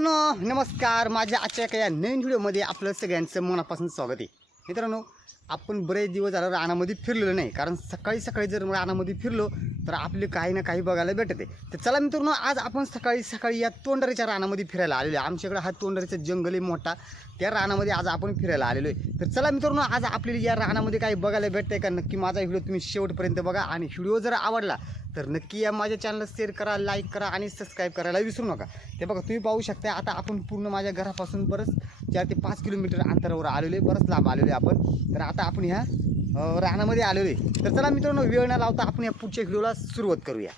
मित्रांनो नमस्कार. माझ्या आजच्या एका या नवीन व्हिडिओमध्ये आपलं सगळ्यांचं मनापासून स्वागत आहे. मित्रांनो आपण बरेच दिवस झालं रानामध्ये फिरलेलो नाही. कारण सकाळी सकाळी जर रानामध्ये फिरलो तर आपले काही ना काही बघायला भेटते. तर चला मित्रांनो आज आपण सकाळी सकाळी या तोंडरीच्या रानामध्ये फिरायला आलेलो आहे. आमच्याकडे हा तोंडरीचा जंगल आहे मोठा. त्या रानामध्ये आज आपण फिरायला आलेलो आहे. तर चला मित्रांनो आज आपल्याला या रानामध्ये काही बघायला भेटतंय का नक्की माझा व्हिडिओ तुम्ही शेवटपर्यंत बघा. आणि व्हिडिओ जर आवडला तर नक्की या माझ्या चॅनलला शेअर करा लाईक करा आणि सबस्क्राईब करायला विसरू नका. ते बघा तुम्ही पाहू शकता आता आपण पूर्ण माझ्या घरापासून बरंच चार ते पाच किलोमीटर अंतरावर आलेलो आहे. बरंच लांब आलेलो आहे आपण. तर आता आपण ह्या रानामध्ये आलेलो आहे. तर चला मित्रांनो वेळ न लावता आपण या पुढच्या व्हिडिओला सुरुवात करूया.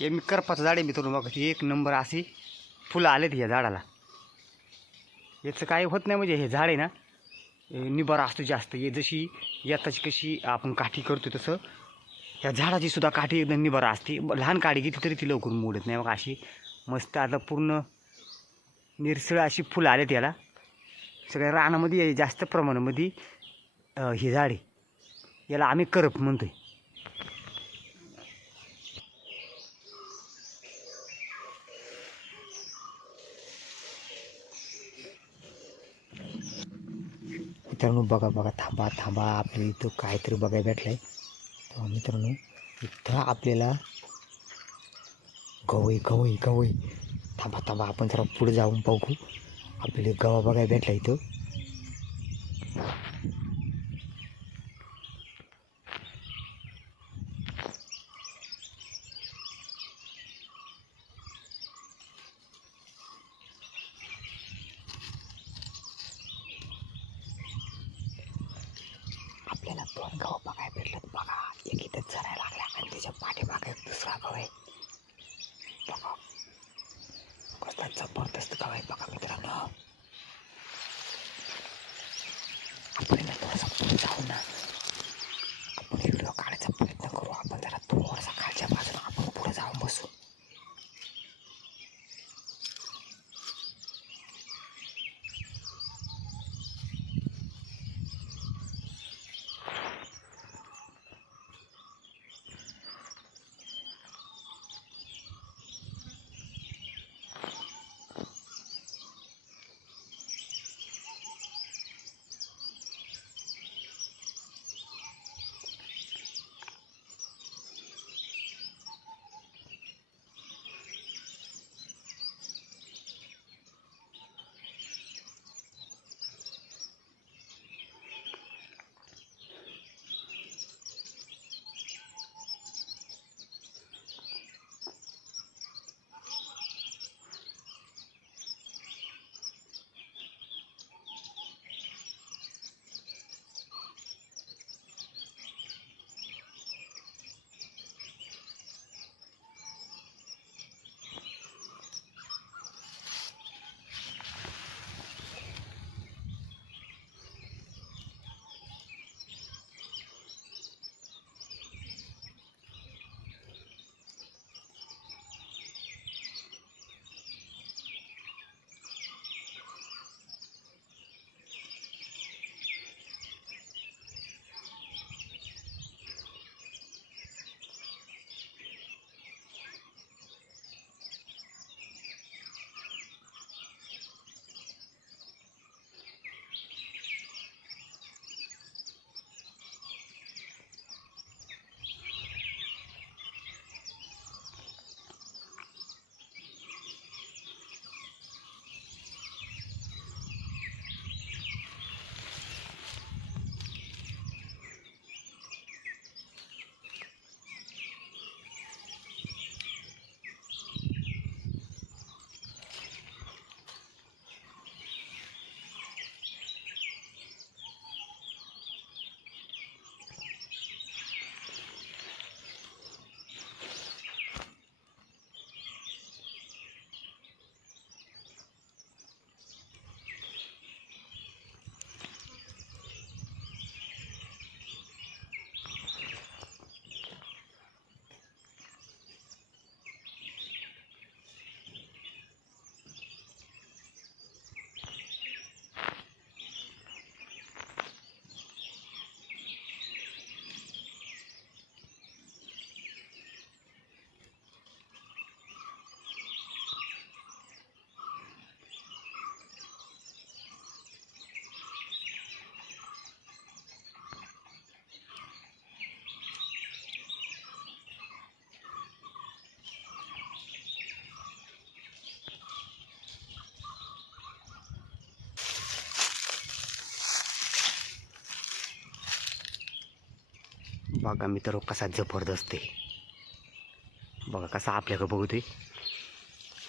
हे मी करपाचं झाड आहे मित्रांनो बघा ती एक नंबर अशी फुलं आलेत या झाडाला. याचं काय होत नाही म्हणजे हे झाड आहे ना निबारा असतो जास्त. हे जशी याताची कशी आपण काठी करतो तसं ह्या झाडाची सुद्धा काठी एकदम निबारा असते. लहान काठी घेतली तरी ती लवकर मोडत नाही बघा अशी. मस्त आता पूर्ण निरसळ अशी फुलं आलेत याला. सगळ्या रानामध्ये जास्त प्रमाणामध्ये हे झाड आहे. याला आम्ही करप म्हणतो आहे मित्रांनो बघा बघा थांबा थांबा आपल्याला इथं काहीतरी बघायला भेटलं आहे तर मित्रांनो इथं आपल्याला गवई गवई गवई. थांबा थांबा आपण जरा पुढे जाऊन बघू. आपल्याला गवा बघायला भेटला इथं. दोन गाव बघाय भेटलं बघा एक इथे चरायला लागला आणि त्याच्या पाठीमागे एक दुसरा गाव आहे बघा कसला जबरदस्त गाव आहे बघा मित्रांनो आपण ना थोडंसं जाऊ ना आपण व्हिडिओ काढायचा प्रयत्न करू. बघा मित्र कसा जबरदस्त आहे. बघा कसा आपल्याकडं बघतोय.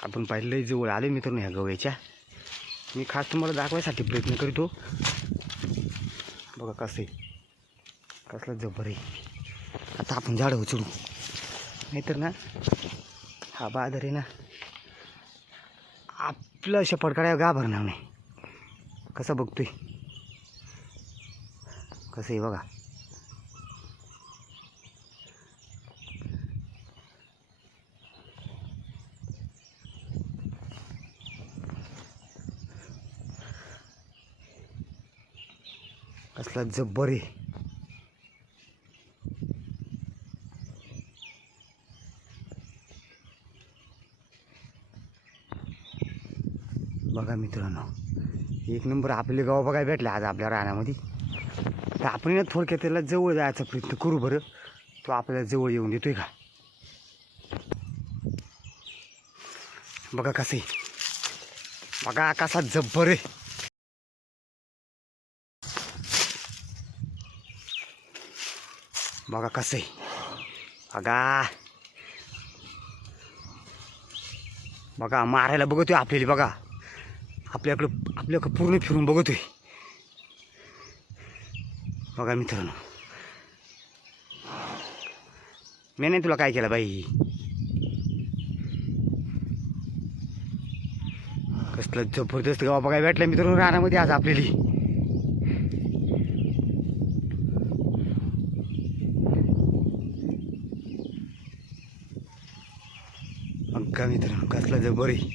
आपण पाहिलं जवळ आले मित्रांनो ह्या गव्याच्या मी खास तुम्हाला दाखवायसाठी प्रयत्न करतो. बघा कसं आहे. कसलं जबर आहे. आता आपण झाडं उचलू. नाहीतर ना हा बादर आहे ना आपलं अशा काढायला गा नाही. कसं बघतोय. कसं आहे बघा. कसला जब्बर आहे. बघा मित्रांनो एक नंबर आपले गाव बघायला भेटले आज आपल्या रानामध्ये. तर आपण ना थोडक्यात त्याला जवळ जायचा प्रयत्न करू बरं. तो आपल्याला जवळ येऊन देतोय का? बघा कसं आहे. बघा कसा जब्बर आहे. बघा कसं आहे बघा बघा मारायला बघतोय आपल्याला बघा. आपल्याकडं आपल्याकडं पूर्ण फिरून बघतोय. बघा मित्रांनो. मी नाही तुला काय केलं बाई? कसलं जबरदस्त गावा बघायला भेटलं मित्रांनो रानामध्ये आज आपल्याला. मित्रांनो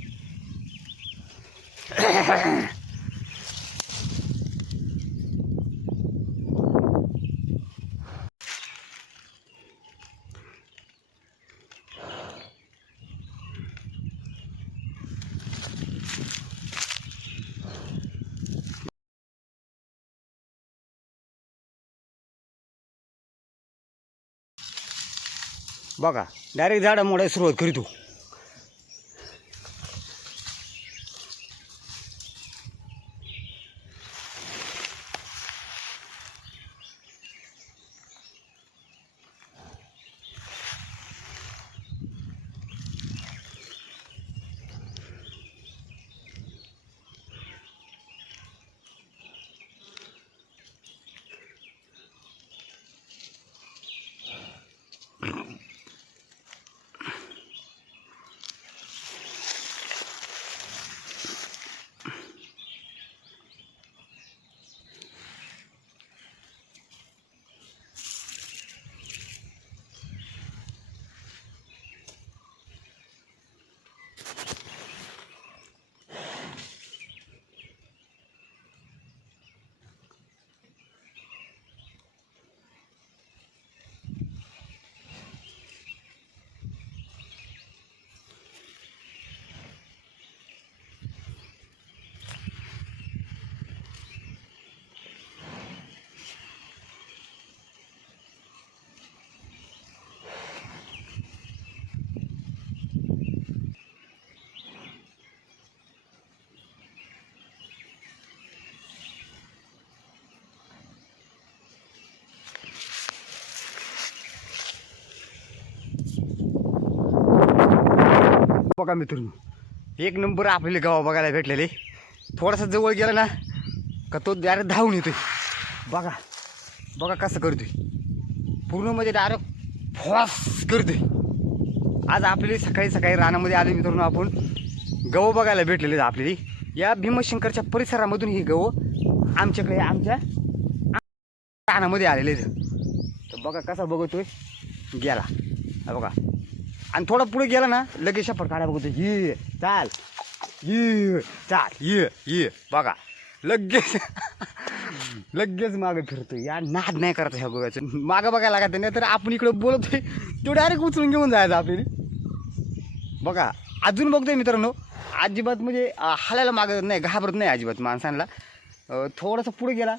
बघा डायरेक्ट झाडामुळे मोडायला सुरुवात करीतो हो. बघा मित्रांनो. एक नंबर आपल्याला गावा बघायला भेटलेले. थोडासा जवळ गेला ना का तो डायरेक्ट धावून येतोय. बघा बघा कसं करतोय. पूर्ण म्हणजे डायरेक्ट फॉस करतोय. आज आपल्याला सकाळी सकाळी रानामध्ये आले मित्रांनो आपण. गव बघायला भेटलेले आपल्याला. या भीमशंकरच्या परिसरामधून ही गहू आमच्याकडे आमच्या रानामध्ये आलेले आहेत. तर बघा कसा बघतोय. गेला. बघा. आणि थोडा पुढे गेला ना लगेच शपथ काढा बघतो. ये चाल. ये चाल. ये ये. बघा. लगेच लगेच मागे फिरतो या नाद नाही करत ह्या गोव्याचं. मागं बघायला लागत नाही तर आपण इकडं बोलतोय तो डायरेक्ट उचलून घेऊन जायचं आपल्याला. बघा अजून बघतोय मित्रांनो अजिबात म्हणजे हालायला मागत नाही घाबरत नाही अजिबात माणसांना. थोडंसं थोडासा पुढे गेला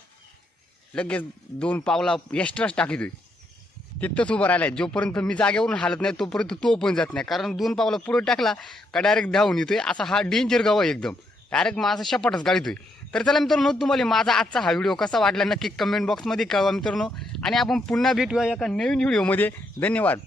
लगेच दोन पावला एक्स्ट्राच टाकीतोय. तिथंच उभं राहिलाय. जोपर्यंत मी जागेवरून हालत नाही तोपर्यंत तो पण जात नाही. कारण दोन पावला पुढे टाकला का डायरेक्ट धावून येतोय. असा हा डेंजर गाव आहे एकदम. डायरेक्ट माझा शपाटच गाडीतोय तर चला मित्रांनो तुम्हाला माझा आजचा हा व्हिडिओ कसा वाटला नक्की कमेंट बॉक्समध्ये कळवा मित्रांनो. आणि आपण पुन्हा भेटूया एका नवीन व्हिडिओमध्ये धन्यवाद.